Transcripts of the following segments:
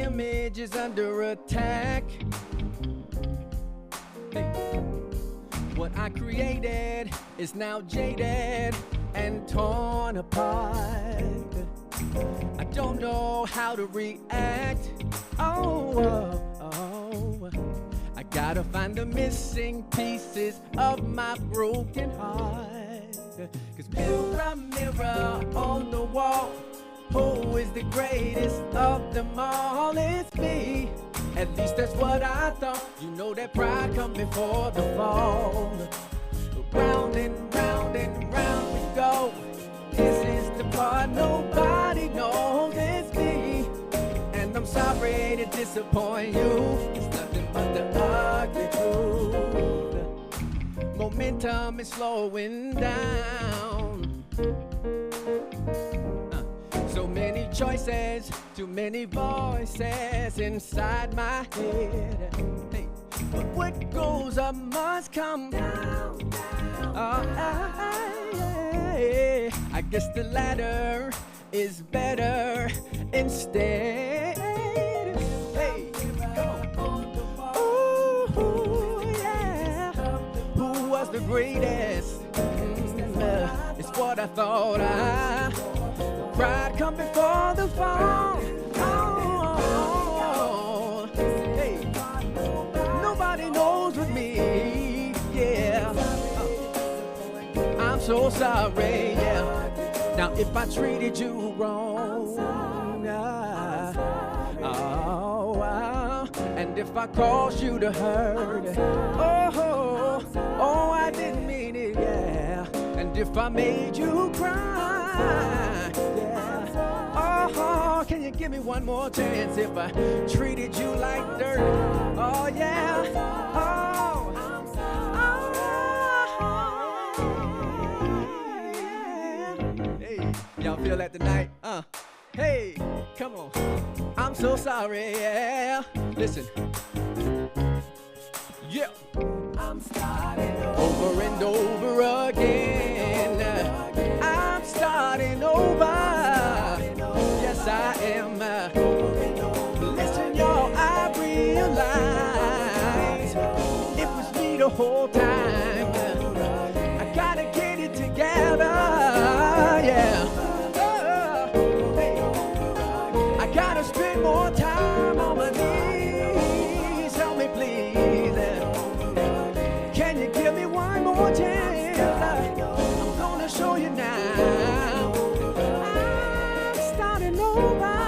image is under attack. Hey. What I created is now jaded and torn apart. I don't know how to react. I gotta find the missing pieces of my broken heart. 'Cause mirror, mirror on the wall, who is the greatest of them all? It's me. At least that's what I thought. You know that pride comes before the fall. Round and round and round we go. This is the part nobody knows. It's me. And I'm sorry to disappoint you. It's nothing but the ugly truth. Momentum is slowing down. So many choices, too many voices inside my head. Hey, but what goes up must come down. I guess the latter is better instead. Hey, come on. Ooh, yeah. Who was the greatest? It's what I thought. Pride come before the fall. Hey, nobody knows with me. Yeah, I'm so sorry. Yeah. Now if I treated you wrong, and if I caused you to hurt, I didn't mean it. Yeah, and if I made you cry, yeah. Can you give me one more chance if I treated you like dirt? Oh yeah. Hey, y'all feel that tonight? Hey, come on. I'm so sorry. Yeah. Listen. Yeah. I'm starting over and over again. I'm starting over. Yes, I am. Listen, y'all, I realize it was me the whole time. I gotta get it together. Yeah. I gotta spend more time on my knees. Help me, please. Can you give me one more chance? I'm gonna show you now. I'm starting over.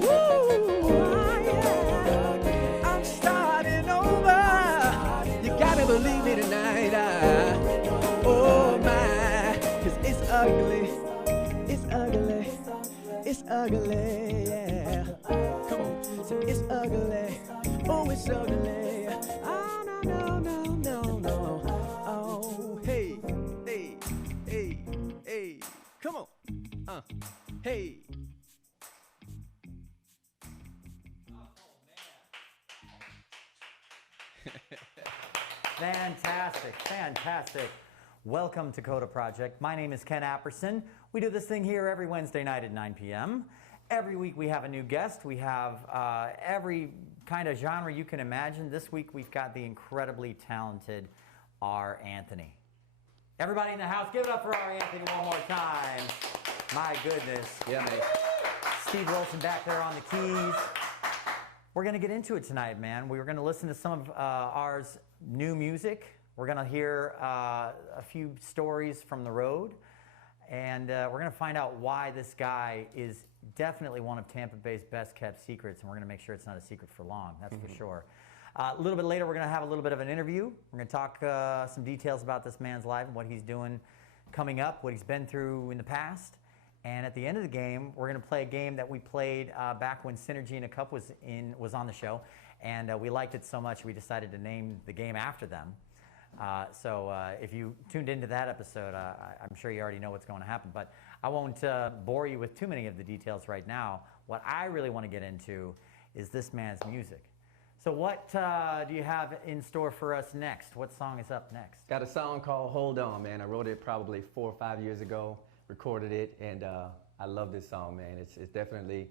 Woo, yeah. I'm starting over. You gotta believe me tonight. Oh my, 'cause it's ugly. It's ugly. It's ugly. Yeah. Come on, so it's ugly. Oh, it's ugly. Oh no no no no no. Oh hey hey hey hey. Come on. Hey. Fantastic, fantastic. Welcome to Coda Project. My name is Ken Apperson. We do this thing here every Wednesday night at 9 p.m. Every week we have a new guest. We have every kind of genre you can imagine. This week we've got the incredibly talented R.Anthony. Everybody in the house, give it up for R.Anthony one more time. My goodness. Yeah, mate. Steve Wilson back there on the keys. We're going to get into it tonight, man. We're going to listen to some of R's new music. We're going to hear a few stories from the road. And we're going to find out why this guy is definitely one of Tampa Bay's best kept secrets. And we're going to make sure it's not a secret for long, that's for sure. A little bit later, we're going to have a little bit of an interview. We're going to talk some details about this man's life and what he's doing coming up, what he's been through in the past. And at the end of the game, we're going to play a game that we played back when Synergy in a Cup was on the show. And we liked it so much, we decided to name the game after them. So if you tuned into that episode, I'm sure you already know what's going to happen. But I won't bore you with too many of the details right now. What I really want to get into is this man's music. So what do you have in store for us next? What song is up next? Got a song called Hold On, man. I wrote it probably 4 or 5 years ago, recorded it, and I love this song, man. It's definitely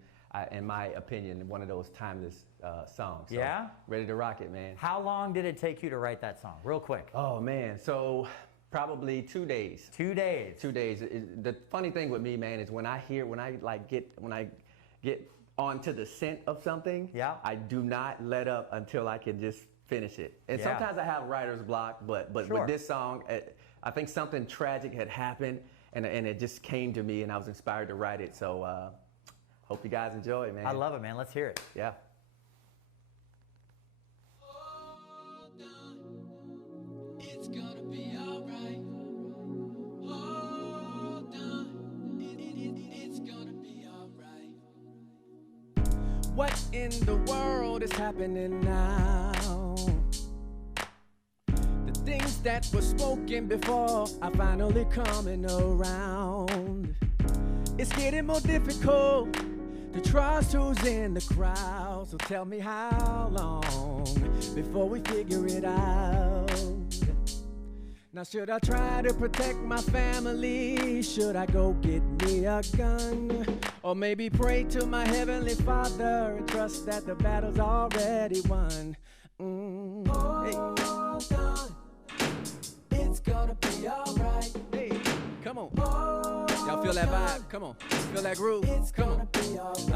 in my opinion, one of those timeless songs. So, yeah? Ready to rock it, man. How long did it take you to write that song? Real quick. Oh, man. So probably 2 days. 2 days. 2 days. The funny thing with me, man, is when I get onto the scent of something, yeah, I do not let up until I can just finish it. And sometimes I have writer's block, but sure. with this song, I think something tragic had happened, and it just came to me, and I was inspired to write it. So hope you guys enjoy it, man. I love it, man. Let's hear it. Yeah. It's gonna be alright. Hold on. It's gonna be alright. What in the world is happening now? The things that were spoken before are finally coming around. It's getting more difficult to trust who's in the crowd. So tell me how long before we figure it out. Now should I try to protect my family? Should I go get me a gun? Or maybe pray to my heavenly Father and trust that the battle's already won? Hold on. It's gonna be alright. Hey, come on. Y'all feel that vibe? Come on. Feel that groove? It's Come gonna on. be alright.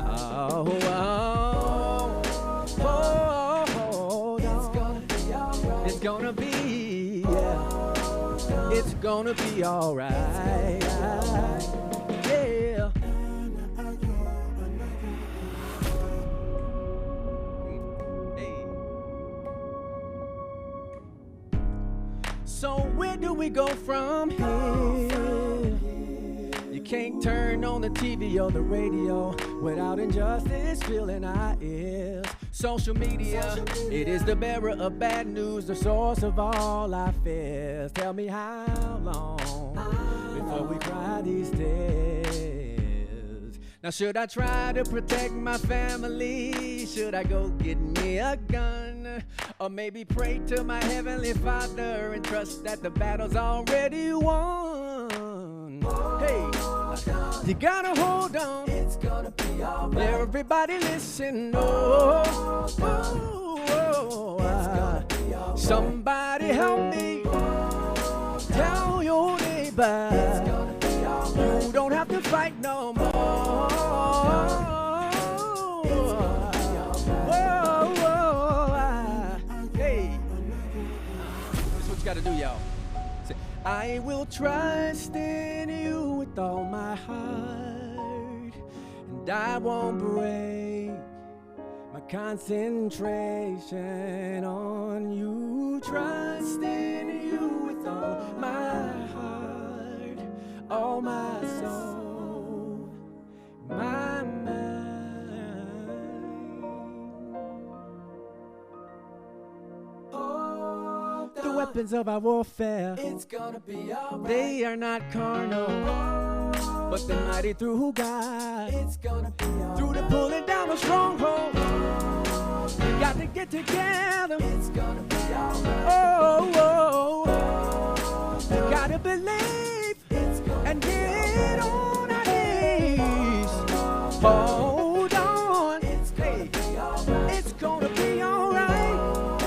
Hold on. It's gonna be alright. It's gonna be, yeah. It's gonna be alright. Yeah. Hey. So where do we go from here? You can't turn on the TV or the radio without injustice filling our ears. Social media, it is the bearer of bad news, the source of all our fears. Tell me how long before we cry these tears? Now should I try to protect my family? Should I go get me a gun? Or maybe pray to my heavenly Father and trust that the battle's already won? Hey, you gotta hold on. It's gonna be alright. Everybody listen, oh, somebody help me. Tell your neighbor you don't have to fight no more. Hey, this is what you gotta do, y'all. Say, I will trust in you with all my heart, and I won't break my concentration on you. Trust in you with all my heart, all my soul, my mind. The weapons of our warfare, It's gonna be alright. they are not carnal, but they're mighty through God. It's gonna be alright. Through the pulling down of strongholds, we got to get together. It's gonna be alright. Oh, we gotta believe It's gonna and get on our knees. Hold on, It's gonna be alright. it's gonna be alright.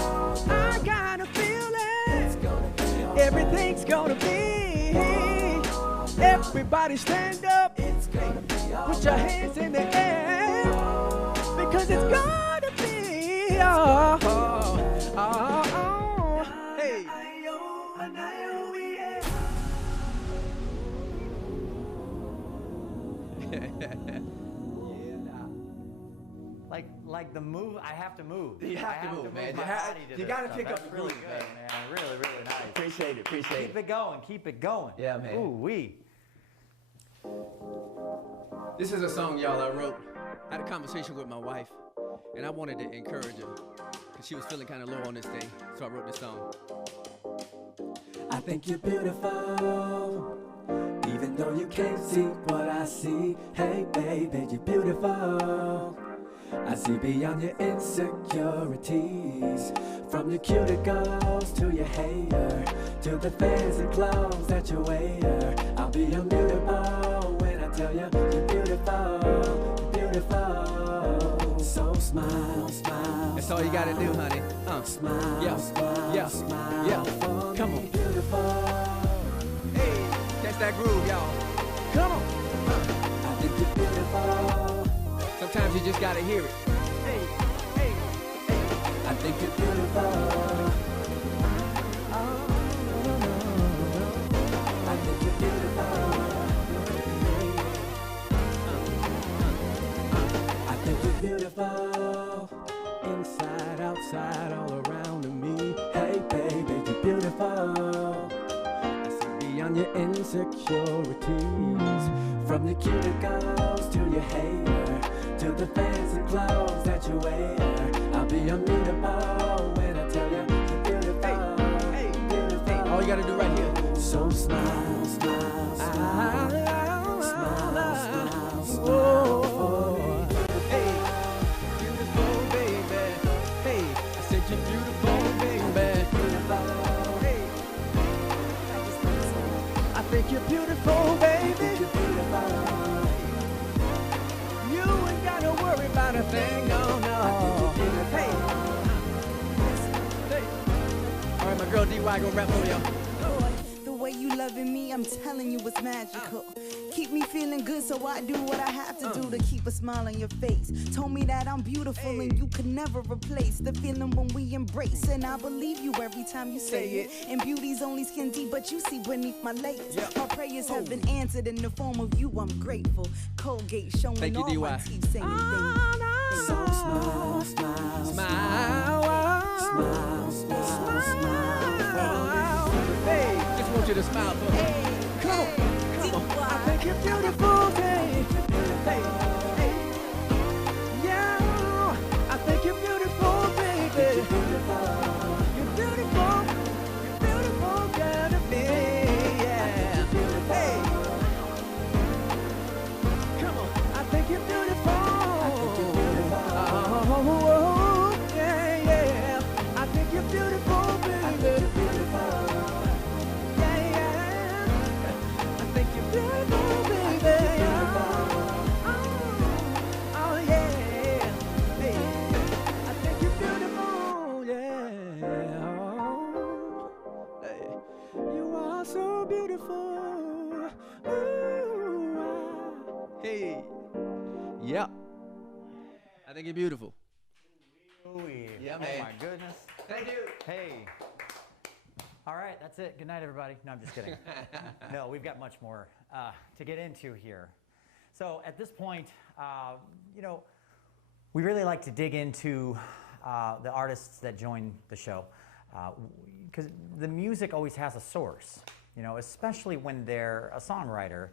I got a feeling It's gonna be alright. everything's gonna be. Everybody stand up, It's gonna be alright. put your hands in the air, because it's gonna be. Oh, hey. Like the move, I have to move. You have to move, man. my You have- body to you this gotta stuff. pick up That's the really groove, good, man. Really, really nice. Appreciate it, Keep it going, keep it going. Yeah, man. Ooh wee. This is a song, y'all, I wrote. I had a conversation with my wife, and I wanted to encourage her, because she was feeling kind of low on this day, so I wrote this song. I think you're beautiful, even though you can't see what I see. Hey baby, you're beautiful. I see beyond your insecurities. From your cuticles to your hater, to the fancy clothes that you wear. I'll be unmutable when I tell you you're beautiful, you're beautiful. all you gotta do, honey. Smile, Yeah, smile, yeah, smile yeah. for Come me, on. beautiful. Hey, catch that groove, y'all. Come on. I think you're beautiful. Sometimes you just gotta hear it. Hey, hey, hey. I think you're beautiful. I think you're beautiful. I think you're beautiful. Inside, outside, all around me. Hey baby, you're beautiful. I see beyond your insecurities. From the cuticles to your hair, to the fancy clothes that you wear, I'll be unbeatable when I tell you you're beautiful. Hey, beautiful. hey, all you gotta do right here. So smile, smile, smile, smile, smile, smile for me. Hey, beautiful baby. Hey, I said you're beautiful baby. Beautiful. Hey, I think you're beautiful baby. You're beautiful. You ain't gotta worry about a thing, no, no. Hey, hey. All right, my girl D.Y. gonna rap for y'all. The way you loving me, I'm telling you it's magical. Keep me feeling good, so I do what I have to do to keep a smile on your face. Told me that I'm beautiful and you could never replace the feeling when we embrace. And I believe you every time you say it. And beauty's only skin deep, but you see beneath my layers. My prayers have been answered in the form of you. I'm grateful. Colgate showing Thank you, all my D.Y. teeth saying things. So smile, smile, Smile, smile, smile, smile. Hey, just want you to smile for me. Come on, come on. I think you're beautiful, hey, hey, hey. Yeah, I think you're beautiful, baby. You're beautiful, girl to me, yeah. Hey, come on. I think you're beautiful. Oh, yeah, yeah. I think you're beautiful, baby. Yeah, yeah. I think you're beautiful, baby. Oh, yeah. Hey, I think you're beautiful, yeah. Oh, hey, you are so beautiful. Ooh, hey, yeah. I think you're beautiful. Yeah, Oh man. my goodness. Thank you. Hey. All right, that's it. Good night, everybody. No, I'm just kidding. No, we've got much more to get into here. So at this point, you know, we really like to dig into the artists that join the show because the music always has a source, you know, especially when they're a songwriter.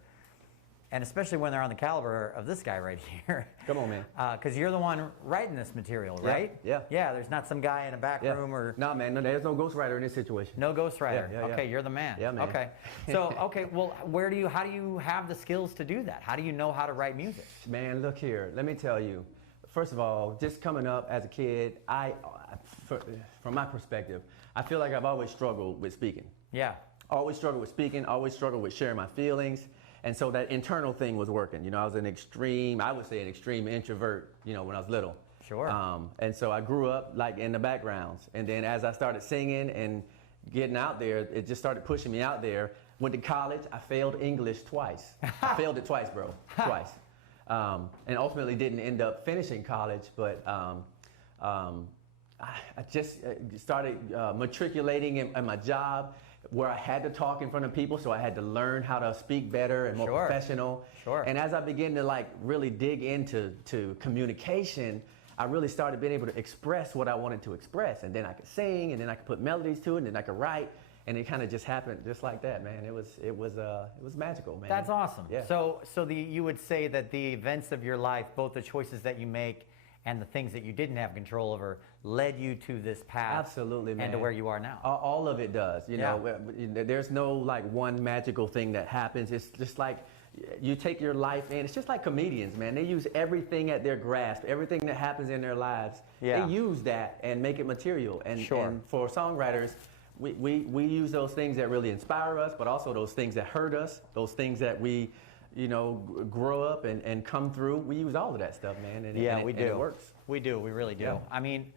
And especially when they're on the caliber of this guy right here. Come on, man. Because you're the one writing this material, right? Yeah. Yeah, there's not some guy in a back room or... No, man, no, there's no ghostwriter in this situation. No ghostwriter. Yeah. Okay, you're the man. Yeah, man. Okay. So, okay, well, how do you have the skills to do that? How do you know how to write music? Man, look here. Let me tell you. First of all, just coming up as a kid, from my perspective, I feel like I've always struggled with speaking. Yeah. Always struggled with speaking, always struggled with sharing my feelings. And so that internal thing was working. You know, I was I would say an extreme introvert, you know, when I was little. Sure. And so I grew up like in the backgrounds. And then as I started singing and getting out there, it just started pushing me out there. Went to college, I failed English twice. I failed it twice, bro, twice. And ultimately didn't end up finishing college, but I just started matriculating in my job, where I had to talk in front of people, so I had to learn how to speak better and more professional. Sure. And as I began to like really dig into communication, I really started being able to express what I wanted to express. And then I could sing, and then I could put melodies to it, and then I could write. And it kind of just happened just like that, man. It was magical, man. That's awesome. Yeah. So you would say that the events of your life, both the choices that you make and the things that you didn't have control over, led you to this path. Absolutely, man. And to where you are now. All of it does. You know, there's no like one magical thing that happens. It's just like you take your life in. It's just like comedians, man. They use everything at their grasp, everything that happens in their lives. Yeah. They use that and make it material. And for songwriters, we use those things that really inspire us, but also those things that hurt us, those things that we, you know, grow up and come through. We use all of that stuff, man. And we do. And it works. We do. We really do. Yeah. I mean,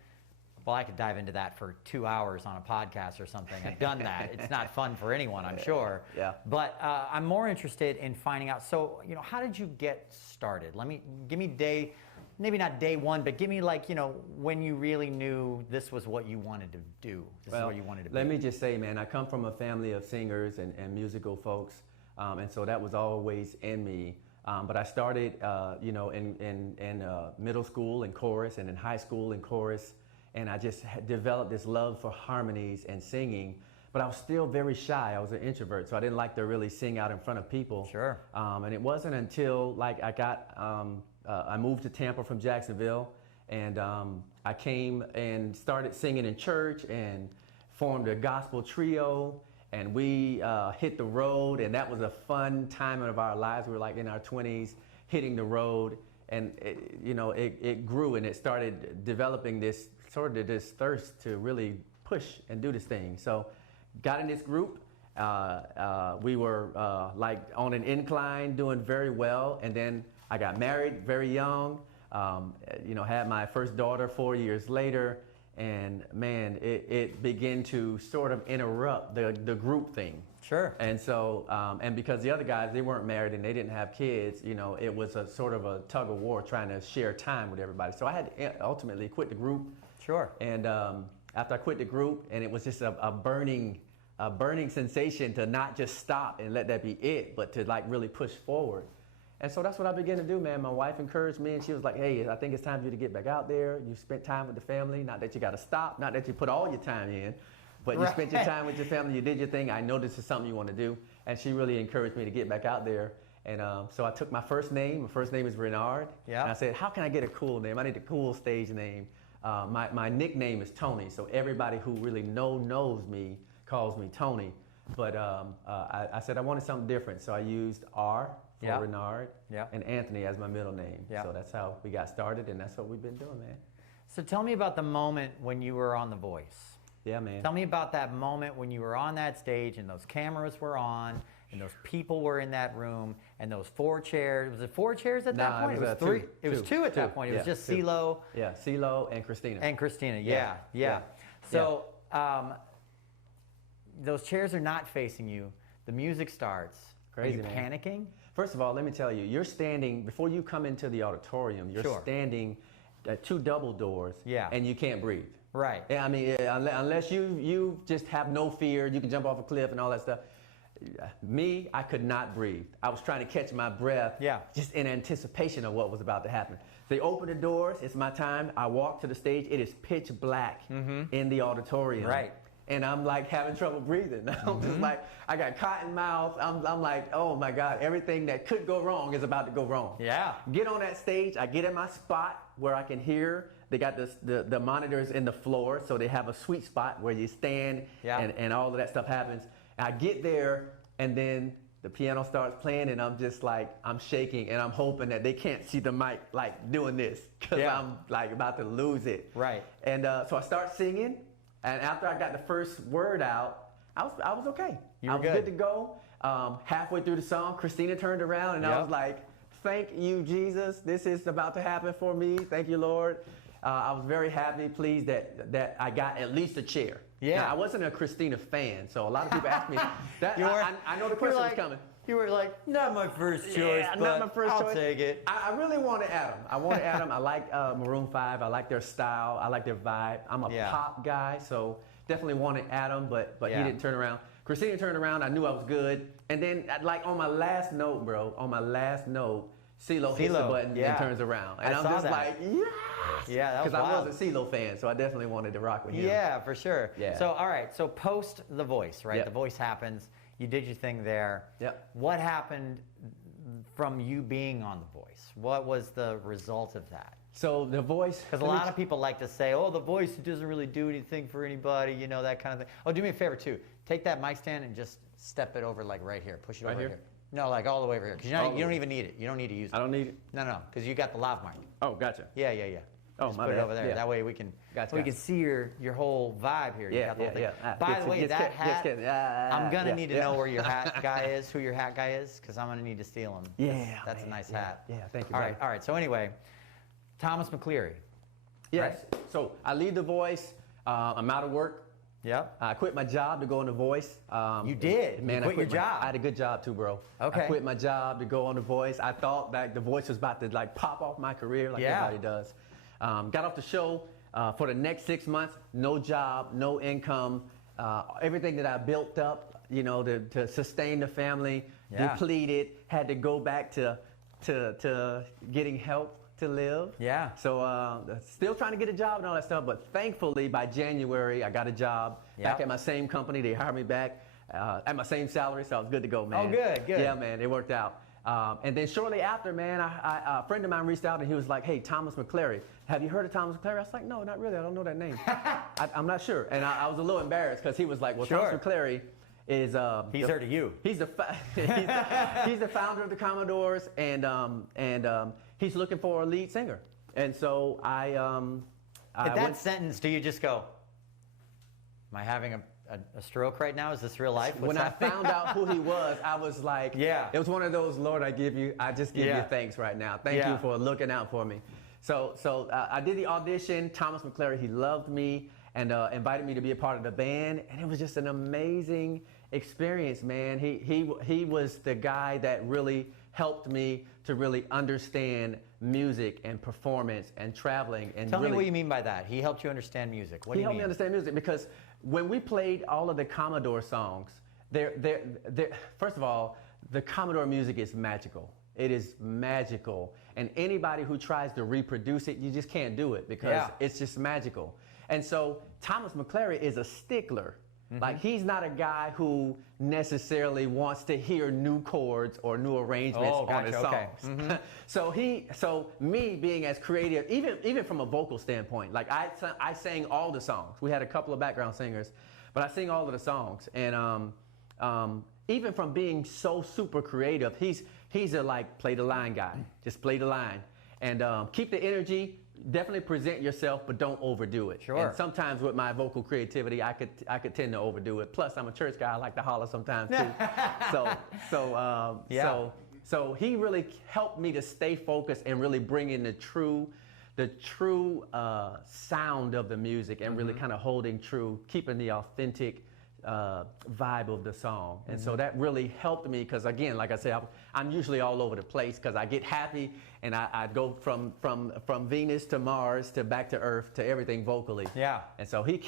Well, I could dive into that for 2 hours on a podcast or something. I've done that. It's not fun for anyone, I'm sure. Yeah. But I'm more interested in finding out. So, you know, how did you get started? Give me maybe not day one, but give me like, you know, when you really knew this was what you wanted to do. This is what you wanted to be. Let me just say, man, I come from a family of singers and musical folks, and so that was always in me. But I started, you know, in middle school in chorus and in high school in chorus. And I just developed this love for harmonies and singing, but I was still very shy. I was an introvert, so I didn't like to really sing out in front of people. Sure. And it wasn't until like I moved to Tampa from Jacksonville, and I came and started singing in church and formed a gospel trio, and we hit the road, and that was a fun time of our lives. We were like in our 20s, hitting the road, and it grew, and it started developing this thirst to really push and do this thing. So got in this group. We were like on an incline, doing very well, and then I got married very young, had my first daughter 4 years later, and man, it began to sort of interrupt the group thing. Sure. And so, and because the other guys, they weren't married and they didn't have kids, you know, it was a sort of a tug of war trying to share time with everybody. So I had to ultimately quit the group. Sure. And after I quit the group, and it was just a burning sensation to not just stop and let that be it, but to like really push forward. And so that's what I began to do, man. My wife encouraged me, and she was like, hey, I think it's time for you to get back out there. You spent time with the family. Not that you got to stop, not that you put all your time in, but you spent your time with your family, you did your thing. I know this is something you want to do. And she really encouraged me to get back out there. And so I took my first name. My first name is Renard. Yeah. And I said, how can I get a cool name? I need a cool stage name. My nickname is Tony, so everybody who really knows me calls me Tony. But I said I wanted something different, so I used R for Renard and Anthony as my middle name. So that's how we got started, and that's what we've been doing, man. So tell me about the moment when you were on The Voice. Yeah, man. Tell me about that moment when you were on that stage and those cameras were on and those people were in that room and those 4 chairs. Was it 4 chairs at that point? It was 3. two. It was 2 at that point. It was just CeeLo. Yeah, CeeLo and Christina. And Christina, yeah. So those chairs are not facing you. The music starts. Crazy, are you man. panicking? First of all, let me tell you, you're standing, before you come into the auditorium, you're standing at 2 double doors, and you can't breathe. Right. Yeah, I mean, unless you just have no fear, you can jump off a cliff and all that stuff. Me, I could not breathe. I was trying to catch my breath just in anticipation of what was about to happen. They open the doors, it's my time, I walk to the stage, it is pitch black in the auditorium. Right. And I'm like having trouble breathing. I'm just like, I got cotton mouth. I'm like, oh my God, everything that could go wrong is about to go wrong. Yeah. Get on that stage, I get in my spot where I can hear. They got the monitors in the floor, so they have a sweet spot where you stand and all of that stuff happens. And I get there, and then the piano starts playing, and I'm just like, I'm shaking, and I'm hoping that they can't see the mic like doing this, because I'm like about to lose it. Right. And so I start singing, and after I got the first word out, I was okay. I was good to go. Halfway through the song, Christina turned around, and I was like, thank you, Jesus. This is about to happen for me. Thank you, Lord. I was very happy, pleased that I got at least a chair. Yeah. Now, I wasn't a Christina fan, so a lot of people ask me that. I know the question was coming. You were like, not my first choice, but not my first I'll choice. take it. I really wanted Adam. I like Maroon 5. I like their style. I like their vibe. I'm a pop guy, so definitely wanted Adam, but he didn't turn around. Christina turned around. I knew I was good. And then, like on my last note, CeeLo hits the button and turns around. And I'm just like, yes! Yeah, that was because I wild. was a CeeLo fan, so I definitely wanted to rock with him. Yeah, for sure. Yeah. So, all right, so post The Voice, right? Yep. The Voice happens. You did your thing there. Yep. What happened from you being on The Voice? What was the result of that? So The Voice... Because a lot of people like to say, oh, The Voice doesn't really do anything for anybody, you know, that kind of thing. Oh, do me a favor, too. Take that mic stand and just step it over, like, right here. Push it over here. No, like all the way over here. Because you don't even need it. You don't need to use it. I don't need it? No, because you got the lav mic. Oh, gotcha. Yeah. Oh, just my put bad. it over there. Yeah. That way we can can see your whole vibe here. Yeah. By the way, that hat, I'm going to need to know where your hat guy is, who your hat guy is, because I'm going to need to steal him. That's a nice hat. Yeah, thank you. All right. So anyway, Thomas McCleary. Yes. right? So I leave The Voice. I'm out of work. Yep. I quit my job to go on The Voice. You did? Man, You quit your job? I had a good job too, bro. Okay. I quit my job to go on The Voice. I thought that The Voice was about to like pop off my career like everybody does. Got off the show for the next 6 months, no job, no income. Everything that I built up, you know, to sustain the family, depleted, had to go back to getting help to live. Yeah. So still trying to get a job and all that stuff, but thankfully by January I got a job back at my same company. They hired me back at my same salary, so I was good to go, man. Oh, good. Yeah, man, it worked out. And then shortly after, man, a friend of mine reached out and he was like, "Hey, Thomas McClary, have you heard of Thomas McClary?" I was like, "No, not really. I don't know that name." I'm not sure. And I was a little embarrassed because he was like, "Well, Thomas McClary is he's heard of you. He's the he's the founder of the Commodores, and he's looking for a lead singer." And so At that sentence, do you just go, "Am I having a stroke right now? Is this real life?" When I found out who he was, I was like, it was one of those, "Lord, I just give you thanks right now. Thank you for looking out for me." So I did the audition. Thomas McClary, he loved me and invited me to be a part of the band, and it was just an amazing experience, man. He was the guy that really helped me to really understand music and performance and traveling. And Tell me what you mean by that. He helped you understand music. What do you mean? He helped me understand music because when we played all of the Commodore songs, first of all, the Commodore music is magical. It is magical. And anybody who tries to reproduce it, you just can't do it because it's just magical. And so Thomas McClary is a stickler. Like, he's not a guy who necessarily wants to hear new chords or new arrangements on his songs. So me being as creative, even from a vocal standpoint, like I sang all the songs. We had a couple of background singers, but I sing all of the songs. And even from being so super creative, he's a like play the line guy. Just play the line and keep the energy. Definitely present yourself, but don't overdo it. Sure. And sometimes with my vocal creativity, I could tend to overdo it. Plus, I'm a church guy. I like to holler sometimes too. So he really helped me to stay focused and really bring in the true sound of the music and really kind of holding true, keeping the authentic vibe of the song. And so that really helped me because, again, like I said, I'm usually all over the place because I get happy and I go from Venus to Mars to back to Earth to everything vocally. Yeah. And so he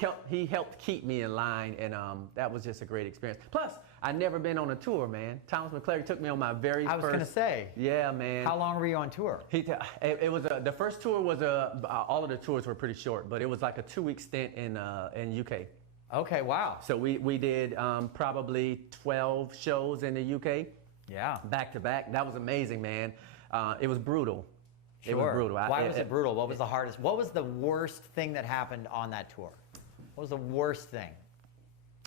helped keep me in line, and that was just a great experience. Plus, I'd never been on a tour, man. Thomas McClary took me on my very first. I was going to say. Yeah, man. How long were you on tour? It was the first tour was all of the tours were pretty short, but it was like a 2-week stint in UK. Okay, wow. So we did probably 12 shows in the UK. Yeah. Back to back. That was amazing, man. It was brutal. Sure. It was brutal. Why was it brutal? What was the hardest? What was the worst thing that happened on that tour? What was the worst thing?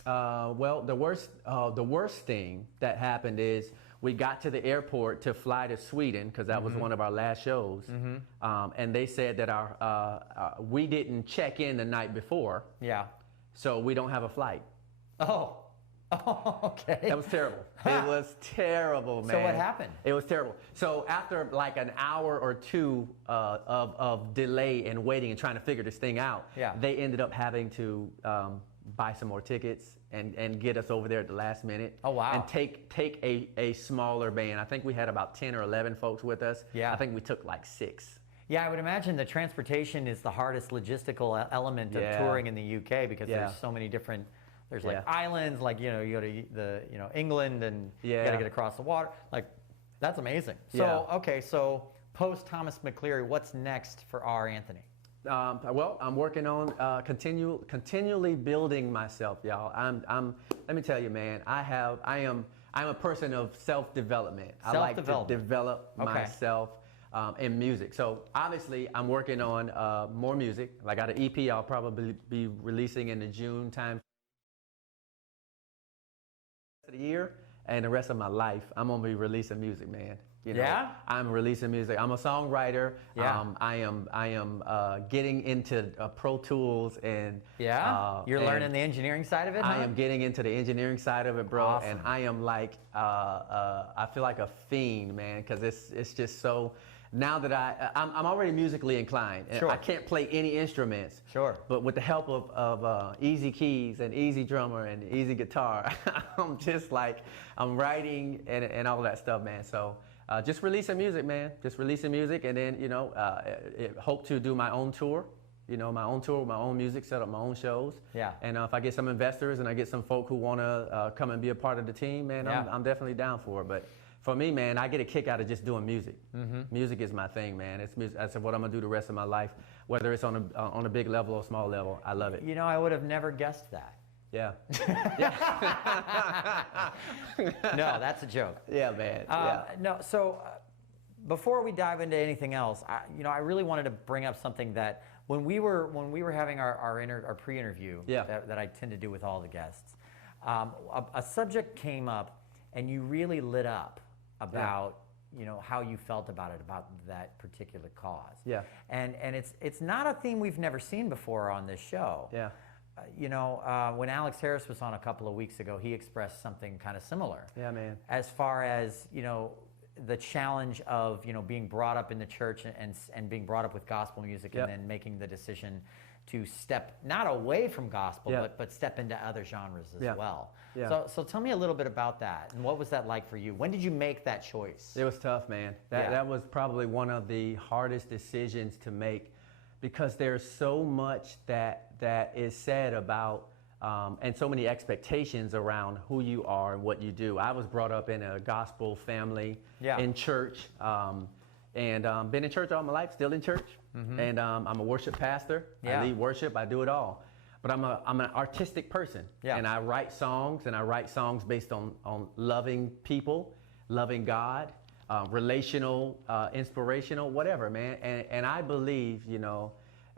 Well, the worst thing that happened is we got to the airport to fly to Sweden because that was one of our last shows, and they said that we didn't check in the night before. Yeah. So we don't have a flight. Oh, okay. That was terrible. It was terrible, man. So what happened? It was terrible. So after like an hour or two of delay and waiting and trying to figure this thing out, they ended up having to buy some more tickets and get us over there at the last minute. Oh, wow. And take a smaller band. I think we had about 10 or 11 folks with us. Yeah. I think we took like 6. Yeah, I would imagine the transportation is the hardest logistical element of touring in the UK because there's so many different, there's like islands, like, you go to England and you got to get across the water. Like, that's amazing. So, okay, so post Thomas McClary, what's next for R.Anthony? Well, I'm working on continually building myself, y'all. Let me tell you, man, I'm a person of self-development. I like to develop myself. In music. So obviously I'm working on more music. I got an EP I'll probably be releasing in the June time of the year, and the rest of my life I'm gonna be releasing music, man. I'm releasing music. I'm a songwriter. I am getting into Pro Tools and you're learning the engineering side of it. I am getting into the engineering side of it, bro. Awesome. And I am like I feel like a fiend, man, because it's just so. now that I'm already musically inclined. Sure. I can't play any instruments. Sure. But with the help of easy keys and easy drummer and easy guitar, I'm just like, I'm writing and all that stuff, man. So just releasing music, man. Just releasing music, and then, you know, hope to do my own tour. You know, my own tour with my own music, set up my own shows. Yeah. And if I get some investors and I get some folk who want to come and be a part of the team, man, Yeah. I'm definitely down for it. But for me, man, I get a kick out of just doing music. Music is my thing, man. It's music. That's what I'm gonna do the rest of my life, whether it's on a big level or small level. I love it. You know, I would have never guessed that. Yeah. No, that's a joke. Yeah, man. Yeah. No, so before we dive into anything else, I really wanted to bring up something that when we were having our pre-interview Yeah. that I tend to do with all the guests, a subject came up, and you really lit up about you know how you felt about it, about that particular cause. Yeah. And it's not a theme we've never seen before on this show. Yeah. You know, when Alex Harris was on a couple of weeks ago, he expressed something kind of similar. Yeah, man. As far as, you know, the challenge of, you know, being brought up in the church and being brought up with gospel music, Yep. and then making the decision to step not away from gospel, Yep. but step into other genres as Yeah. well. Yeah. So tell me a little bit about that, and what was that like for you? When did you make that choice? It was tough, man. That was probably one of the hardest decisions to make, because there's so much that is said about and so many expectations around who you are and what you do. I was brought up in a gospel family, in church, and been in church all my life, still in church, and I'm a worship pastor. Yeah. I lead worship, I do it all. But I'm an artistic person, and I write songs, based on loving people, loving God, relational, inspirational, whatever, man. And I believe, you know,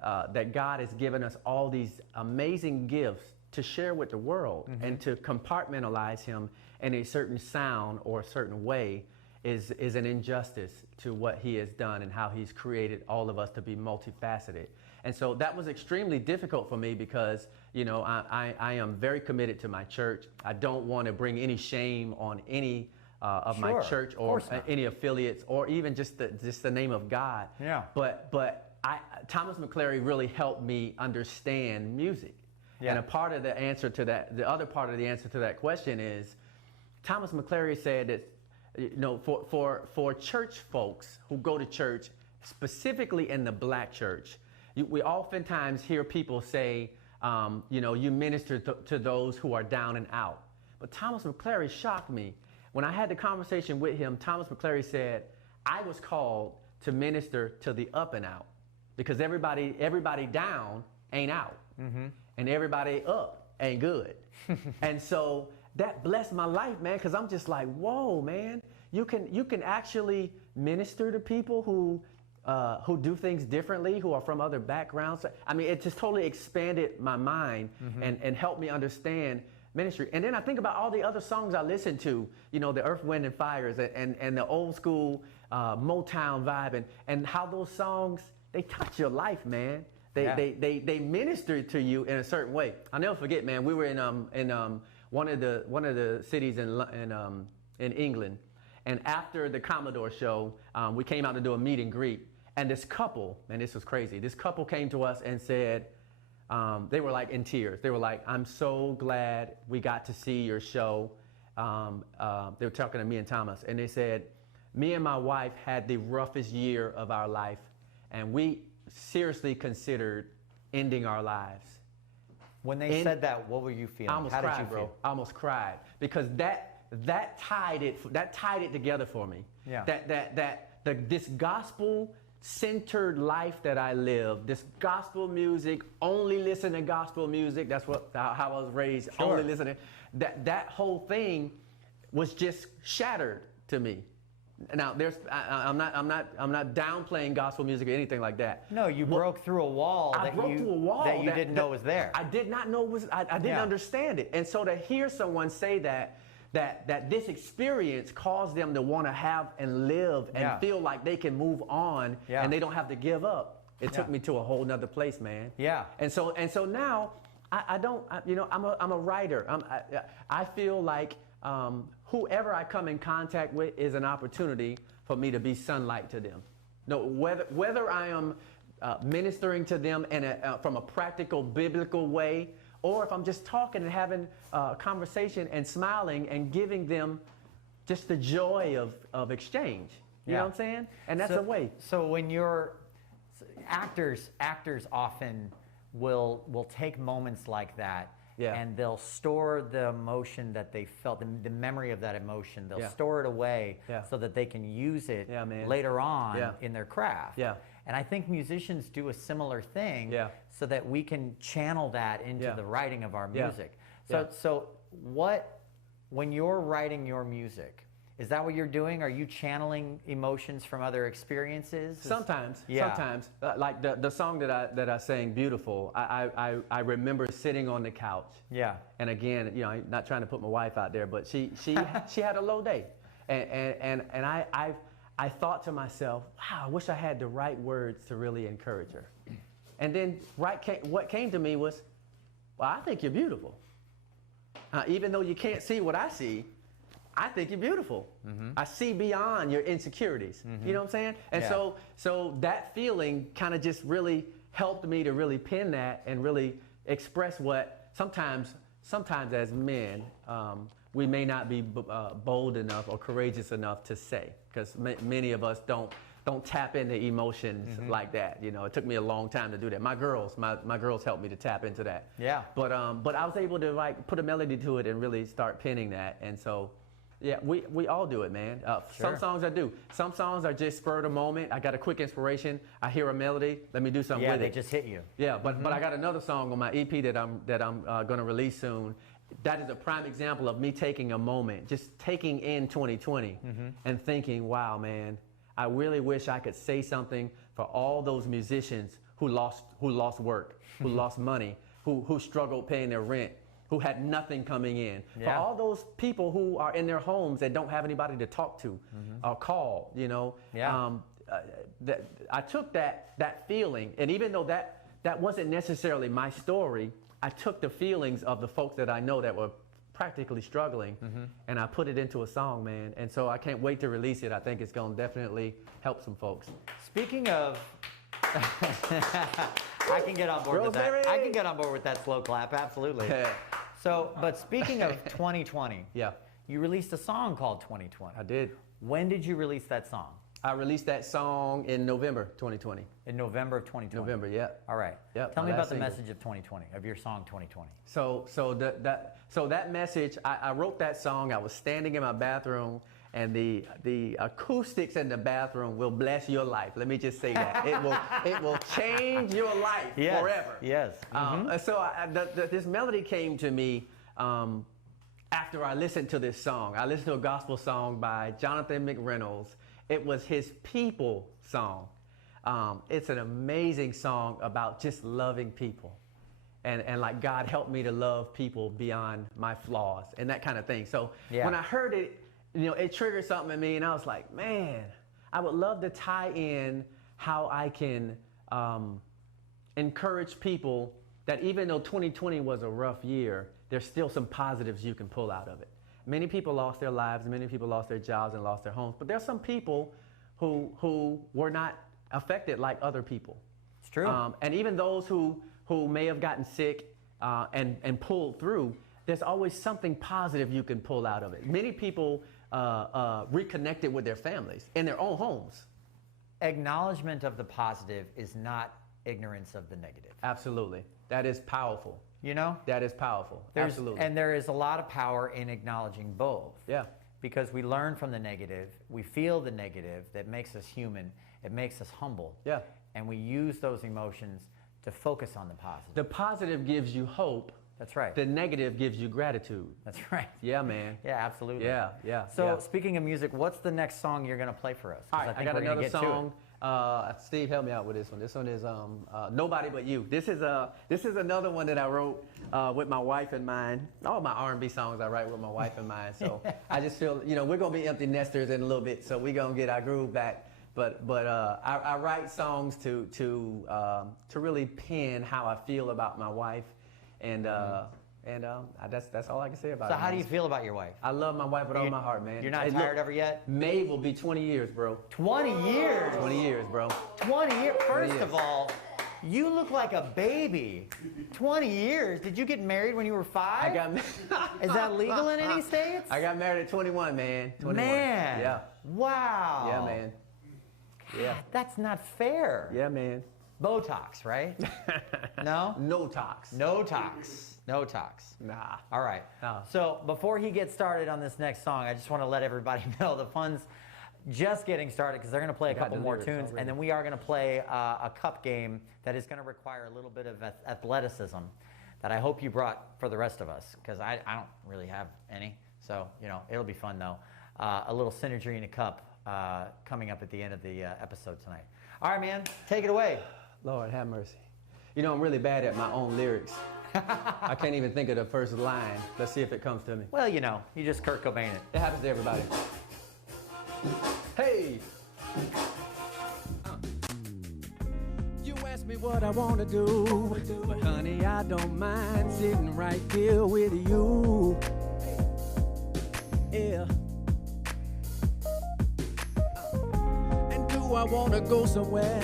that God has given us all these amazing gifts to share with the world, and to compartmentalize him in a certain sound or a certain way is an injustice to what he has done and how he's created all of us to be multifaceted. And so that was extremely difficult for me, because, you know, I am very committed to my church. I don't want to bring any shame on any of my church or any affiliates, or even just the name of God. Yeah. But Thomas McClary really helped me understand music. Yeah. And a part of the answer to that, the other part of the answer to that question is, Thomas McClary said that, you know, for church folks who go to church, specifically in the black church, we oftentimes hear people say, you know, you minister to those who are down and out. But Thomas McClary shocked me. When I had the conversation with him, Thomas McClary said, I was called to minister to the up and out, because everybody down ain't out, and everybody up ain't good. And so that blessed my life, man, because I'm just like, whoa, man, you can actually minister to people who do things differently, who are from other backgrounds. I mean, it just totally expanded my mind and helped me understand ministry. And then I think about all the other songs I listened to, you know, the Earth, Wind, and Fires, and the old school Motown vibe, and how those songs, they touch your life, man. They minister to you in a certain way. I'll never forget, man. We were in one of the cities in England, and after the Commodore show, we came out to do a meet and greet. And this couple, and this was crazy. This couple came to us and said, they were like in tears. They were like, "I'm so glad we got to see your show." They were talking to me and Thomas, and they said, "Me and my wife had the roughest year of our life, and we seriously considered ending our lives." When they said that, what were you feeling? I almost How cried, did you bro. feel? I almost cried, because that tied it together for me. Yeah. This gospel-centered life that I live, this gospel music, only listen to gospel music. That's how I was raised. Sure. Only listening. That whole thing was just shattered to me. Now, I'm not downplaying gospel music or anything like that. No, you broke through a wall. I broke through a wall that you didn't know was there. I did not know I didn't understand it. And so to hear someone say that this experience caused them to want to have and live and feel like they can move on and they don't have to give up, it took me to a whole nother place, man. Yeah. And so now I'm a writer. I feel like whoever I come in contact with is an opportunity for me to be sunlight to them. No, whether I am ministering to them from a practical, biblical way, or if I'm just talking and having a conversation and smiling and giving them just the joy of exchange. You know what I'm saying? And that's a way. So when you're actors often will take moments like that. Yeah. And they'll store the emotion that they felt, the memory of that emotion. They'll store it away so that they can use it later on in their craft. Yeah. And I think musicians do a similar thing so that we can channel that into the writing of our music. So when you're writing your music, is that what you're doing? Are you channeling emotions from other experiences? Sometimes, sometimes. Like the song that I sang, "Beautiful," I remember sitting on the couch. Yeah. And again, you know, I'm not trying to put my wife out there, but she had a low day, and I thought to myself, wow, I wish I had the right words to really encourage her. And then what came to me was, well, I think you're beautiful. Even though you can't see what I see, I think you're beautiful. Mm-hmm. I see beyond your insecurities. Mm-hmm. You know what I'm saying? And so that feeling kind of just really helped me to really pin that and really express what sometimes as men, we may not be bold enough or courageous enough to say, because many of us don't tap into emotions like that. You know, it took me a long time to do that. My girls helped me to tap into that. Yeah. But I was able to like put a melody to it and really start pinning that. And so, yeah, we all do it, man. Some songs I do. Some songs are just spur of the moment. I got a quick inspiration. I hear a melody. Let me do something with it. Yeah, they just hit you. Yeah, but I got another song on my EP that I'm going to release soon. That is a prime example of me taking a moment, just taking in 2020 and thinking, wow, man, I really wish I could say something for all those musicians who lost work, who lost money, who struggled paying their rent, who had nothing coming in. Yeah. For all those people who are in their homes and don't have anybody to talk to or call, you know. Yeah. I took that feeling, and even though that wasn't necessarily my story, I took the feelings of the folks that I know that were practically struggling, and I put it into a song, man. And so I can't wait to release it. I think it's going to definitely help some folks. Speaking of, I can get on board with that. I can get on board with that slow clap, absolutely. So, but speaking of 2020, you released a song called 2020. I did. When did you release that song? I released that song in November 2020. In November of 2020? November, yeah. All right. Yep, tell me about the message of 2020, of your song 2020. So that message, I wrote that song. I was standing in my bathroom, and the acoustics in the bathroom will bless your life. Let me just say that. It will change your life forever. Yes. This melody came to me after I listened to this song. I listened to a gospel song by Jonathan McReynolds. It was his People song. It's an amazing song about just loving people. And like, God helped me to love people beyond my flaws and that kind of thing. So when I heard it, you know, it triggered something in me, and I was like, man, I would love to tie in how I can encourage people that even though 2020 was a rough year, there's still some positives you can pull out of it. Many people lost their lives, many people lost their jobs and lost their homes, but there's some people who were not affected like other people. It's true. And even those who may have gotten sick and pulled through, there's always something positive you can pull out of it. Many people reconnected with their families in their own homes. Acknowledgement of the positive is not ignorance of the negative. Absolutely. That is powerful. You know? That is powerful. Absolutely. And there is a lot of power in acknowledging both. Yeah. Because we learn from the negative, we feel the negative that makes us human, it makes us humble. Yeah. And we use those emotions to focus on the positive. The positive gives you hope. That's right. The negative gives you gratitude. That's right. Yeah, man. Yeah, absolutely. Yeah. So speaking of music, what's the next song you're going to play for us? All right, I got another song. Steve, help me out with this one. This one is Nobody But You. This is another one that I wrote with my wife in mind. All my R&B songs I write with my wife in mind. So I just feel, you know, we're going to be empty nesters in a little bit, so we're going to get our groove back. But I write songs to really pin how I feel about my wife and And that's all I can say about it. So how do you feel about your wife? I love my wife with all my heart, man. You're not Hey, tired look, of her yet? May will be 20 years, bro. 20 years? 20 years, bro. 20 years? First years. of all, you look like a baby. 20 years? Did you get married when you were 5? I got Is that legal in any states? I got married at 21, man. 21. Man. Yeah. Wow. Yeah, man. Yeah. That's not fair. Yeah, man. Botox, right? No? No tox. No tox. No tox. Nah. All right. No. So before he gets started on this next song, I just want to let everybody know the fun's just getting started because they're going to play a couple more tunes, and then we are going to play a cup game that is going to require a little bit of athleticism that I hope you brought for the rest of us because I don't really have any. So, you know, it'll be fun though. A little synergy in a cup coming up at the end of the episode tonight. All right, man, take it away. Lord have mercy. You know, I'm really bad at my own lyrics. I can't even think of the first line. Let's see if it comes to me. Well, you know, you just Kurt Cobain it. It happens to everybody. Hey! You ask me what I wanna do, but honey, I don't mind sitting right here with you. Yeah. And do I wanna go somewhere?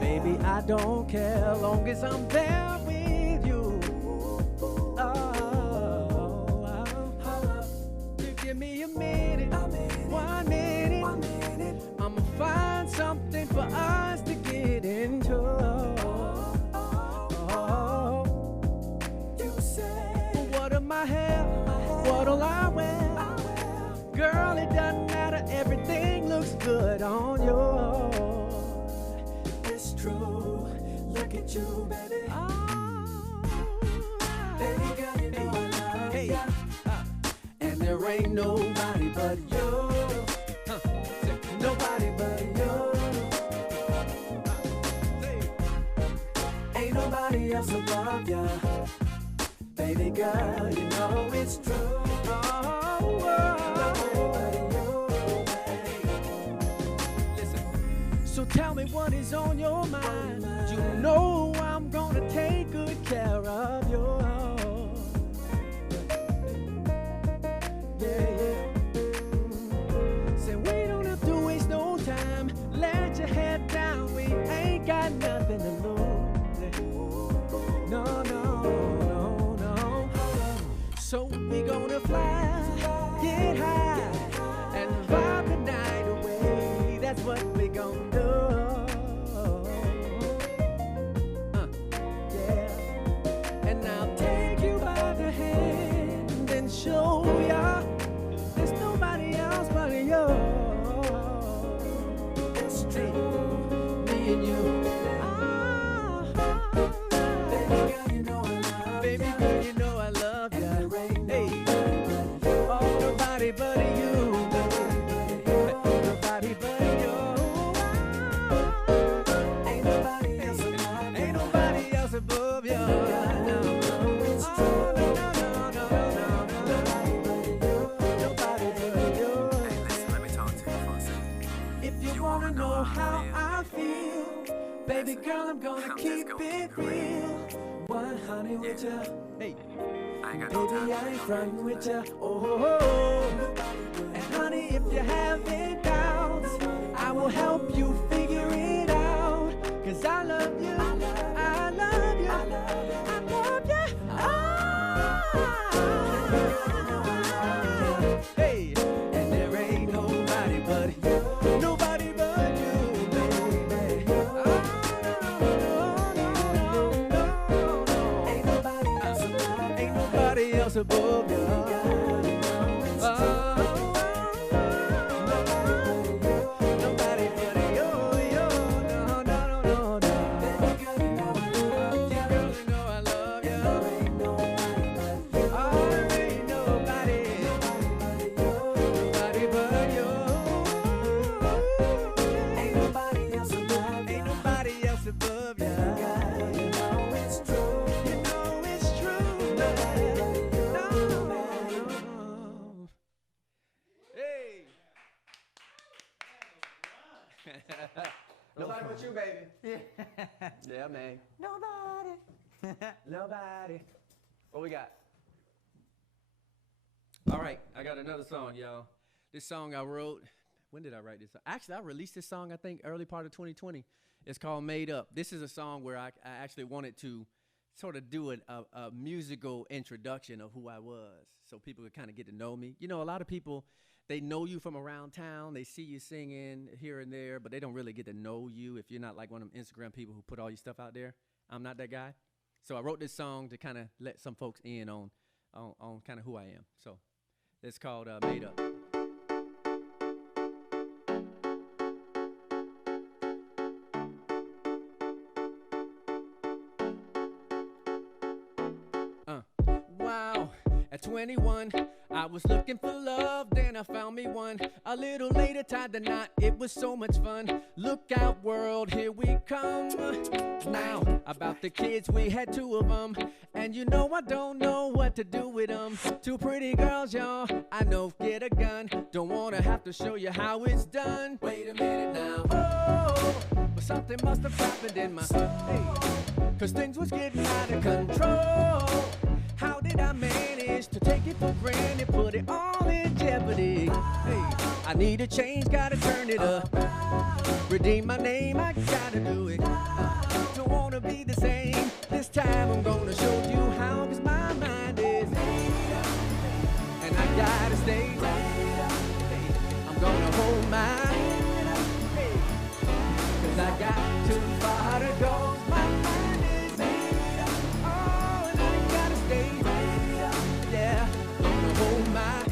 Baby, I don't care, long as I'm there with you. You give me a minute, 1 minute. I'ma find something for us to get into. You say, what'll my hair? What'll I wear? Girl, it doesn't matter. Everything looks good on you. It's true. Look at you, baby. Baby girl, you know I love ya. And there ain't nobody but you. Nobody but you. Ain't nobody else above ya. Baby girl, you know it's true. Nobody but you, baby. Listen. So tell me what is on your mind. You know I'm gonna take good care of you. Let your head down, we ain't got nothing to lose. No, no, no, no. So we gonna fly, get high, and vibe the night away. That's what we gonna do. Yeah. And I'll take you by the hand and show ya there's nobody else but you. Me and you. Baby girl, you know I love ya. Baby girl, you know I love ya. Hey, oh, nobody but you. Nobody but you. Ain't nobody else above ya. Ain't nobody else above ya. Nobody but you. Hey, listen, let me talk to you for a second. If you wanna know how I feel, baby girl, I'm gonna keep it real. One honey with ya, hey, I ain't got no time baby, for I ain't you. frontin' with ya. Oh, and honey, if you have any doubts, I will help you figure it out. 'Cause I love you, I love you, I love you. Hey, and there ain't nobody but you. Nobody but you, baby. Ain't nobody else above you. Nobody but you. No, no, no, no. Girl, you know I love you. Oh, there ain't nobody but you. Ain't nobody else above you. Ain't nobody else above you. You know it's true. You know it's true. No. Hey. Nobody but you, baby. Yeah, man. Nobody. Nobody. What we got? All right, I got another song, y'all. This song I wrote, when did I write this song? Actually, I released this song, I think, early part of 2020. It's called Made Up. This is a song where I actually wanted to sort of do a musical introduction of who I was so people could kind of get to know me. You know, a lot of people, they know you from around town. They see you singing here and there, but they don't really get to know you if you're not like one of them Instagram people who put all your stuff out there. I'm not that guy. So I wrote this song to kind of let some folks in on kind of who I am. So it's called Made Up. Wow, at 21, I was looking for love, then I found me one. A little later, tied the knot, it was so much fun. Look out, world, here we come. Now, about the kids, we had 2 of them. And you know I don't know what to do with them. 2 pretty girls, y'all, I know, get a gun. Don't wanna have to show you how it's done. Wait a minute now. Oh, but something must have happened in my hey, 'cause things was getting out of control. How did I manage to take it for granted, put it all in jeopardy? Hey, I need a change, gotta turn it up. Redeem my name, I gotta do it. Don't wanna be the same. This time I'm gonna show you how, 'cause my mind is made up. And I gotta stay hey, I'm gonna hold my hey, 'cause I got too far to go. My mind is made up. Oh, and I gotta stay yeah, gonna hold my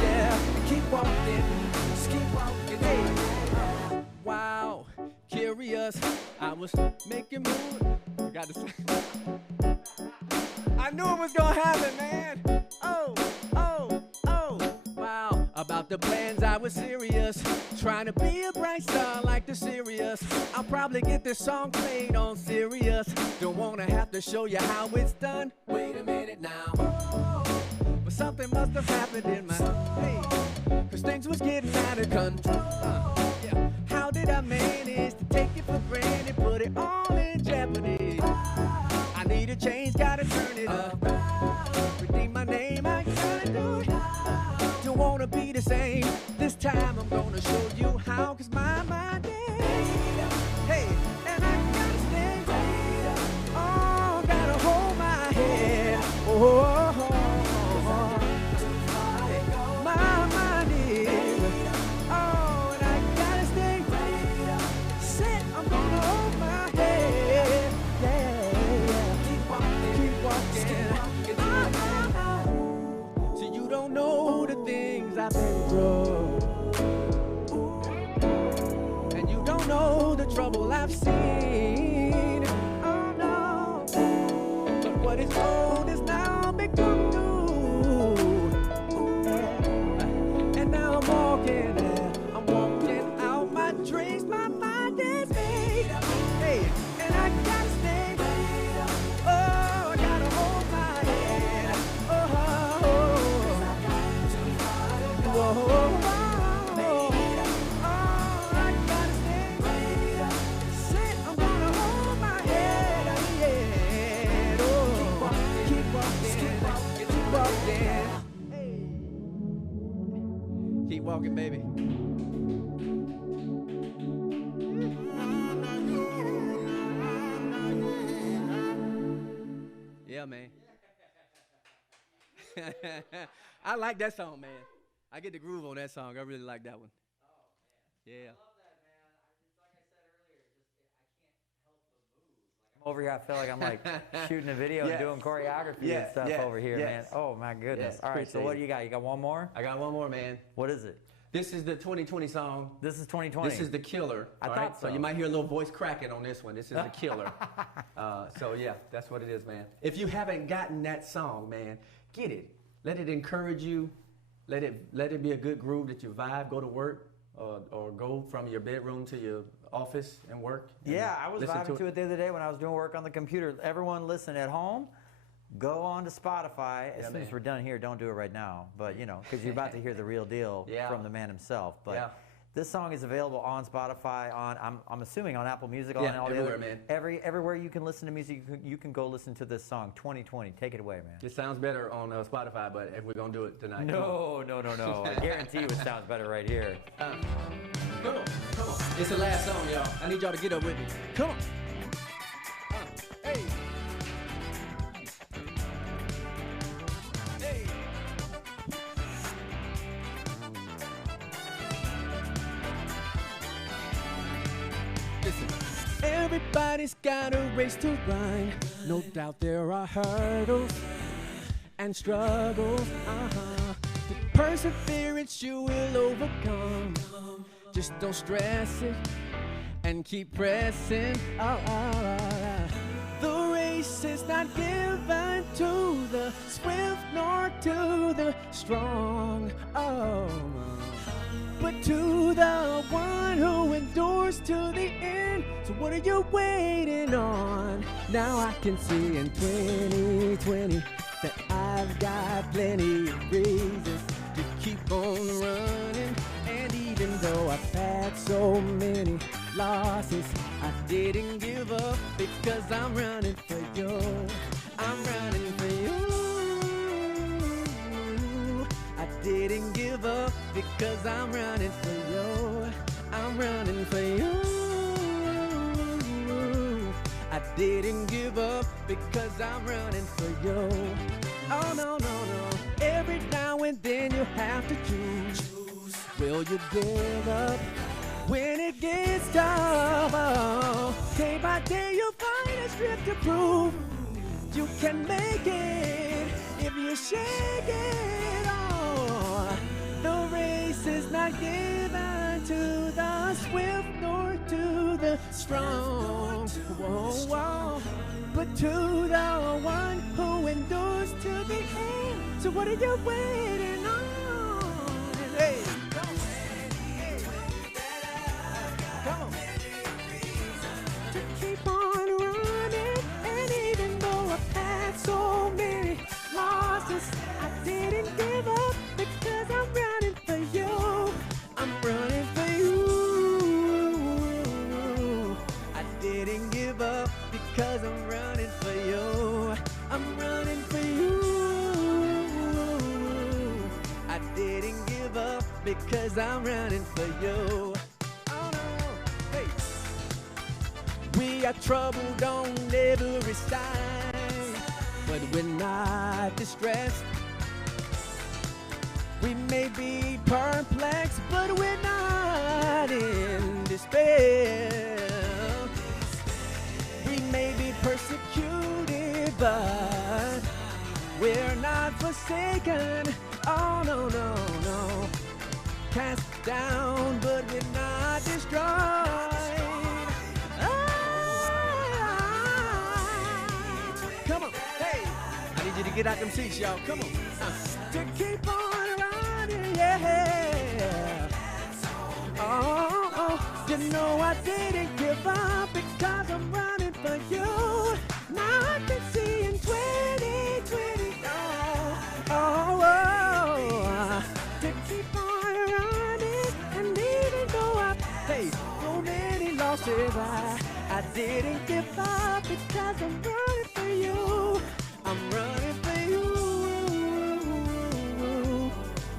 yeah, keep walking, just keep walking, hey. Wow, curious, I was making moves. I got to say, I knew it was gonna happen, man. Oh, wow. About the plans, I was serious, trying to be a bright star like the Sirius. I'll probably get this song played on Sirius. Don't wanna have to show you how it's done. Wait a minute now. But something must have happened in my hey, 'cause things was getting out of control. Yeah. How did I manage to take it for granted, put it all in jeopardy? I need a change, gotta turn it up. Redeem my name, I gotta do it. Don't wanna be the same. This time I'm gonna show you how, 'cause my mind is hey, and I gotta stay oh, gotta hold my head. Oh, my mind is oh, and I gotta stay set. I'm gonna hold my head. Yeah, keep walking. So you don't know the things I've been through, and you don't know the trouble I've seen. Oh no, but what is old is now become new. And now I'm walking out my dreams. My mind is made up. Hey, and I gotta stay. Oh, I gotta hold my head. Oh, I gotta stay. Sit, I'm gonna hold my head. Yeah. Oh, keep walking. Hey. Keep walking, baby. Yeah, man. I like that song, man. I get the groove on that song. I really like that one. Yeah. I love that, man. It's like I said earlier, I can't help but move. I'm over here, I feel like I'm like shooting a video and doing choreography and stuff over here, man. Oh my goodness. Yes, all right, so what do you got? You got one more? I got one more, man. What is it? This is the 2020 song. This is 2020. This is the killer. I thought so. So you might hear a little voice cracking on this one. This is the killer. So yeah, that's what it is, man. If you haven't gotten that song, man, get it. Let it encourage you. Let it be a good groove that you vibe, go to work, or go from your bedroom to your office and work. Yeah, I was vibing to it the other day when I was doing work on the computer. Everyone listen at home, go on to Spotify. As soon as we're done here, don't do it right now, but you know, because you're about to hear the real deal from the man himself. But This song is available on Spotify, I'm assuming on Apple Music, Yeah, on all everywhere, the other, man. Everywhere you can listen to music, you can go listen to this song, 2020. Take it away, man. It sounds better on Spotify, but if we're gonna do it tonight. No. I guarantee you it sounds better right here. Come on. It's the last song, y'all. I need y'all to get up with me. Come on. Hey. Hey. Listen. Everybody's got a race to run. No doubt there are hurdles and struggles. With perseverance you will overcome. Just don't stress it and keep pressing. The race is not given to the swift nor to the strong. But to the one who endures to the end. So what are you waiting on? Now I can see in 2020 that I've got plenty of reasons to keep on running. And even though I've had so many losses, I didn't give up because I'm running for you. I'm running for you. I didn't give up because I'm running for you. I'm running for you. I didn't give up because I'm running for you. Oh no. Every now and then you have to choose. Will you give up when it gets tough? Oh, day by day you find a strength to prove you can make it if you shake it. Oh, the race is not given to the swift nor to the strong. Whoa. But to the one who endures to the end. So what are you waiting on? Hey. Come on. To keep on running, and even though I've had so many losses, I didn't give up because I'm running for you. I'm running for you. I didn't give up because I'm running for you. I'm running for you. I didn't give up because I'm running for you. We are troubled on every side, but we're not distressed. We may be perplexed, but we're not in despair. We may be persecuted, but we're not forsaken. Oh no. Cast down, but we're not destroyed. Come on, hey! I need you to get out them seats, y'all. Come on. To keep on running, yeah. Oh, you know I didn't give up because I'm running for you. Now I can see in 2020. To keep on running, and even though I've faced so many losses, I didn't give up because I'm running for you. I'm running for you.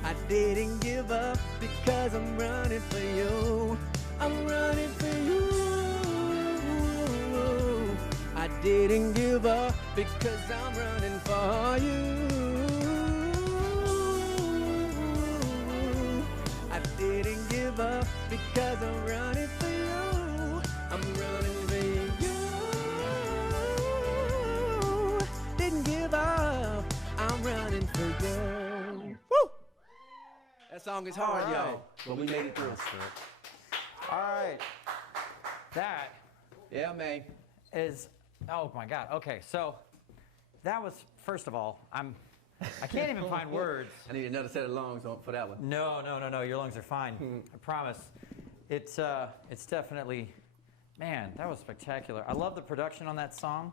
I didn't give up because I'm running for you. I'm running for you. I didn't give up because I'm running for you. I didn't give up because I'm running for you. I'm running for you. Didn't give up. I'm running for you. Woo! That song is hard, All right. y'all, but we made it through. All right. That Yeah, man. is, oh my God. Okay, so that was, first of all, I can't even find words. I need another set of lungs for that one. No. Your lungs are fine. I promise. It's definitely, man, that was spectacular. I love the production on that song.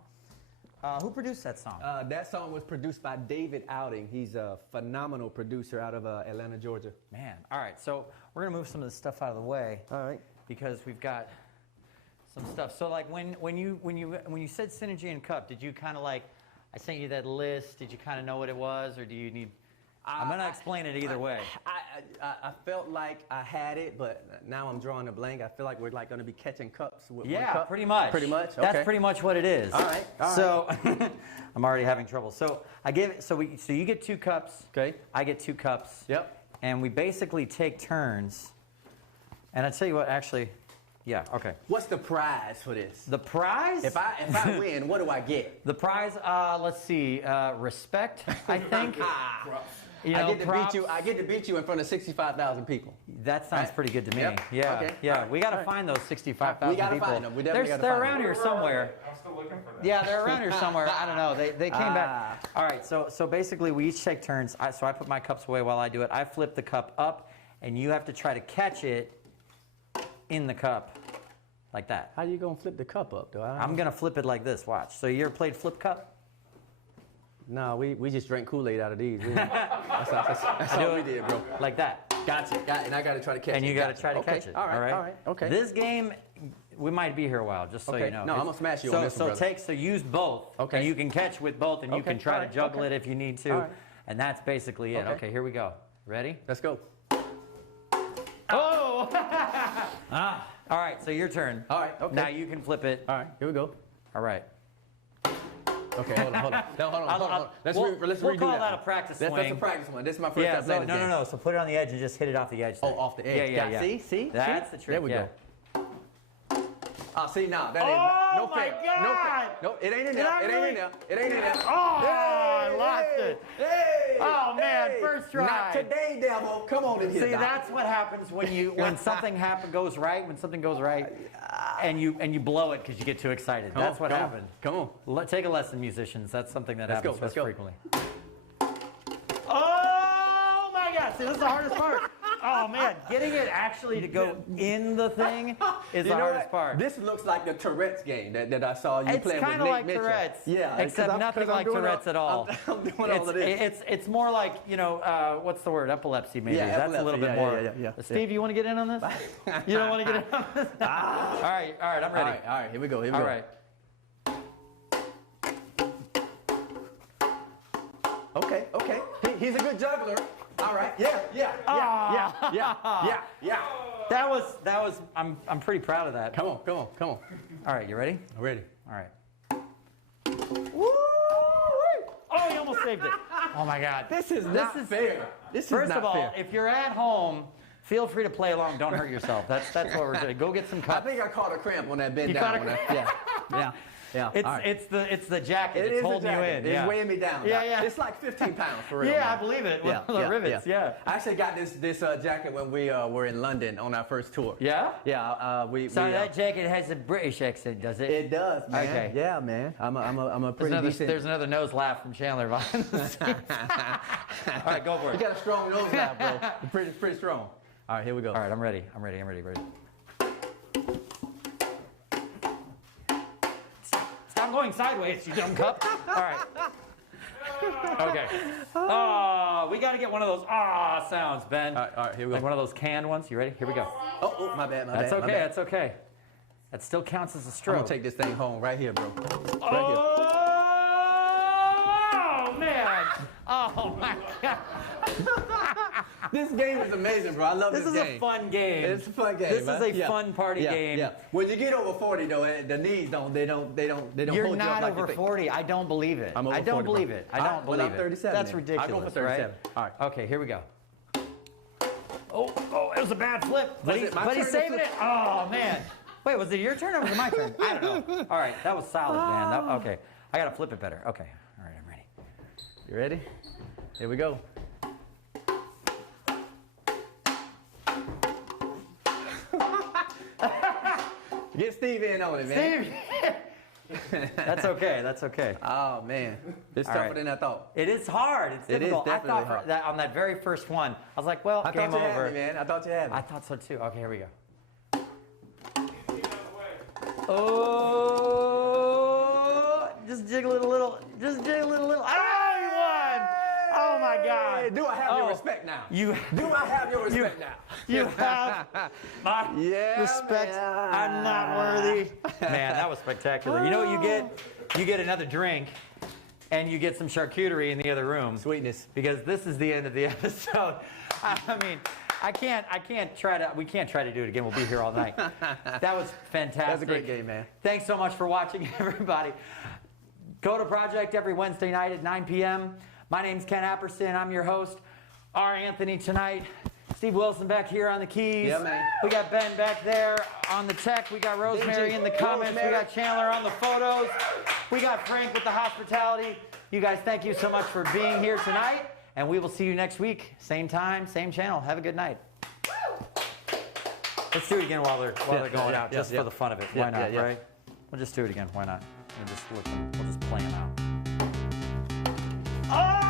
Who produced that song? That song was produced by David Outing. He's a phenomenal producer out of Atlanta, Georgia. Man, all right. So we're gonna move some of this stuff out of the way. All right. Because we've got some stuff. So like when you said Synergy and Cup, did you kind of like, I sent you that list, did you kind of know what it was, or do you need, I'm going to explain it either way. I felt like I had it, but now I'm drawing a blank. I feel like we're like going to be catching cups with one cup. Pretty much. Pretty much? Okay. That's pretty much what it is. All right. So I'm already having trouble. So so you get 2 cups. Okay. I get 2 cups. Yep. And we basically take turns. And I tell you what, actually, yeah, okay. What's the prize for this? The prize? If I win, what do I get? The prize, let's see, respect, I think. I get to beat you in front of 65,000 people. That sounds pretty good to me. Yep. Yeah, Okay. yeah. Right. We got to find those 65,000 people. We got to find them. We definitely got to They're find around them. here somewhere. I'm still looking for that. Yeah, they're around here somewhere. I don't know. They came back. All right, so basically we each take turns. So I put my cups away while I do it. I flip the cup up, and you have to try to catch it in the cup, like that. How you going to flip the cup up, though? I'm going to flip it like this. Watch. So you ever played flip cup? No, we just drank Kool-Aid out of these. That's all we did, bro. Like that. Gotcha. And I got to try to catch it. And you got to try to catch it. All right. Okay. This game, we might be here a while, just so you know. No, I'm going to smash you on this one, brother. So use both. Okay. And you can catch with both, and you can try to juggle it if you need to. All right. And that's basically it. Okay, here we go. Ready? Let's go. Oh! All right, so your turn. All right, okay. Now you can flip it. All right, here we go. All right. Okay, hold on. No, hold on. Let's we'll redo call that a practice swing. That's a practice one. This is my first Yeah, time playing this game. no. So put it on the edge and just hit it off the edge. Oh, off the edge. Yeah. See? That's the trick. There we go. See, now that Oh, no my fair. God! No, it ain't in there. It ain't in there. Oh, I lost it. Hey! Oh, man, Hey! first try. Not today, devil. Come on in here. See, Doc. that's what happens when something goes right, and you blow it because you get too excited. That's what happened. Come on. Take a lesson, musicians. That's something that happens Let's go. frequently. Oh my God! See, this is the hardest part. Oh man, getting it actually to go in the thing is the hardest part. This looks like the Tourette's game that I saw you It's playing with kind of Nate like Mitchell. Tourette's, Yeah, except nothing like Tourette's at all. I'm doing all of this. It's more like, what's the word? Epilepsy, maybe. Yeah, That's a little bit more. Yeah. Steve, you want to get in on this? You don't want to get in on this? All right, I'm ready. All right, here we go. All right. Okay. He's a good juggler. All right. Yeah. That was. I'm pretty proud of that. Come on. All right, you ready? I'm ready. All right. Woo! Oh, you almost saved it. Oh my God. This is not fair. This is First not of all, fair. if you're at home, feel free to play along. Don't hurt yourself. That's what we're doing. Go get some I cups. think I caught a cramp on that bend You down. caught a Yeah. It's All right. it's the jacket. It It's is holding a you jacket. in. It's weighing me down. Yeah, Doc. yeah. It's like 15 pounds for real. Yeah, man. I believe it. The rivets. Yeah. I actually got this jacket when we were in London on our first tour. Yeah? Yeah. So that jacket has a British accent, does it? It does, man. Okay. Yeah, man. I'm a pretty decent. There's another nose laugh from Chandler behind the scenes. All right, go for You it. got a strong nose now, bro. Pretty strong. All right, here we go. All right, I'm ready. Stop going sideways, you dumb cup. All right. Okay. Oh, we got to get one of those sounds, Ben. All right, here we go. Like one of those canned ones. You ready? Here we go. Oh, my bad. That's okay. That's okay. That still counts as a I'm stroke. gonna take this thing home right here, bro. Oh man! Oh my God! This game is amazing, bro. I love this game. This is a fun game. It's a fun game. This man. is a fun party game. Yeah. When you get over 40, though, the knees don't You're hold you up not like over you think. 40. I don't believe it. I'm over I don't 40, bro. believe it. I don't believe I'm it. 37. That's then. ridiculous. I'll go for 37. Right? All right. Okay, here we go. Oh, it was a bad flip. Was it my But he's turn to saving flip? it. Oh man. Wait, was it your turn or was it my turn? I don't know. All right, that was solid, man. Okay, I gotta flip it better. Okay, all right, I'm ready. You ready? Here we go. Get Steve in on it, man. Steve. That's okay. That's okay. Oh man, it's All tougher right. than I thought. It is hard. It's It is difficult. definitely I thought hard. that on that very first one, I was like, well, I game thought you over. had me, man. I thought you had me. I thought so too. Okay, here we go. Oh, just jiggle it a little. do I have your respect now? Do I have your respect now? You have my Yeah, respect. man. I'm not worthy. Man, that was spectacular. You know what you get? You get another drink, and you get some charcuterie in the other room. Sweetness. Because this is the end of the episode. I mean, we can't try to do it again. We'll be here all night. That was fantastic. That's a great game, man. Thanks so much for watching, everybody. Coda Project every Wednesday night at 9 p.m. My name's Ken Apperson. I'm your host. R.Anthony tonight. Steve Wilson back here on the keys. Yeah, man. We got Ben back there on the tech. We got Rosemary in the comments. We got Chandler on the photos. We got Frank with the hospitality. You guys, thank you so much for being here tonight. And we will see you next week. Same time, same channel. Have a good night. Let's do it again while they're going out, just for the fun of it. Why not, right? We'll just do it again. Why not? We'll just play them out. Oh!